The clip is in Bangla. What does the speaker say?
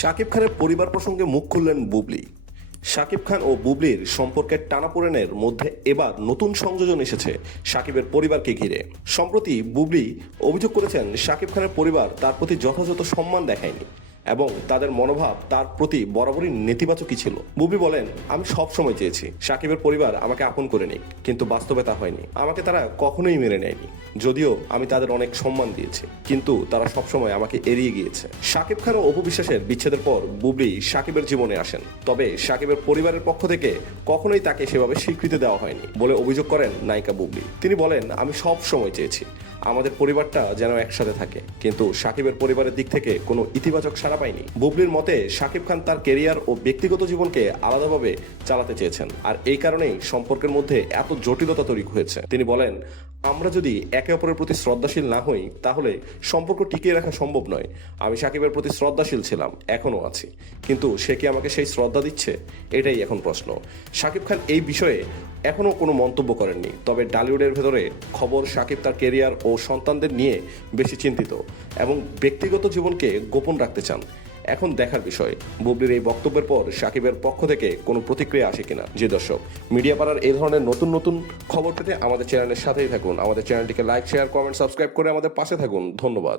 শাকিব খানের পরিবার প্রসঙ্গে মুখ খুললেন বুবলি। শাকিব খান ও বুবলির সম্পর্কের টানাপোড়েনের মধ্যে এবার নতুন সংযোজন এসেছে শাকিবের পরিবারকে ঘিরে। সম্প্রতি বুবলি অভিযোগ করেছেন, শাকিব খানের পরিবার তার প্রতি যথাযথ সম্মান দেখায়নি। এবং তাদের মনোভাব, তার প্রতি বরাবরই নেতিবাচকই ছিল। বুবি বলেন, আমি সব সময় চেয়েছি। সাকিবের পরিবার আমাকে আপন করে নিক, কিন্তু বাস্তবে তা হয়নি। আমাকে তারা কখনোই মেনে নেয়নি। যদিও আমি তাদের অনেক সম্মান দিয়েছি, কিন্তু তারা সবসময় আমাকে এড়িয়ে গিয়েছে। সাকিব খান ও অপু বিশ্বাসের বিচ্ছেদের পর বুবলি সাকিবের জীবনে আসেন। তবে সাকিবের পরিবারের পক্ষ থেকে কখনোই তাকে সেভাবে স্বীকৃতি দেওয়া হয়নি বলে অভিযোগ করেন নায়িকা বুবলি। তিনি বলেন, আমি সব সময় চেয়েছি। আমাদের পরিবারটা যেন একসাথে থাকে, কিন্তু সাকিবের পরিবারের দিক থেকে কোনো ইতিবাচক সাড়া পায়নি। বুবলির মতে সাকিব খান তার কেরিয়ার ও ব্যক্তিগত জীবনকে আলাদাভাবে চালাতে চেয়েছেন। আর এই কারণেই সম্পর্কের মধ্যে এত জটিলতা তৈরি হয়েছে। তিনি বলেন, আমরা যদি একে অপরের প্রতি শ্রদ্ধাশীল না হই, তাহলে সম্পর্ক টিকিয়ে রাখা সম্ভব নয়। আমি সাকিবের প্রতি শ্রদ্ধাশীল ছিলাম, এখনও আছি। কিন্তু সে কি আমাকে সেই শ্রদ্ধা দিচ্ছে? এটাই এখন প্রশ্ন। সাকিব খান এই বিষয়ে এখনও কোনো মন্তব্য করেননি। তবে ডালিউডের ভেতরে খবর সাকিব তার কেরিয়ার ও সন্তানদের নিয়ে বেশি চিন্তিত এবং ব্যক্তিগত জীবনকে গোপন রাখতে চান। এখন দেখার বিষয়, বুবলির এই বক্তব্যের পর সাকিবের পক্ষ থেকে কোনো প্রতিক্রিয়া আসে কিনা? যে দর্শক, মিডিয়া পাড়ার এই ধরনের নতুন নতুন খবর পেতে আমাদের চ্যানেলের সাথেই থাকুন। আমাদের চ্যানেলটিকে লাইক শেয়ার কমেন্ট সাবস্ক্রাইব করে আমাদের পাশে থাকুন। ধন্যবাদ।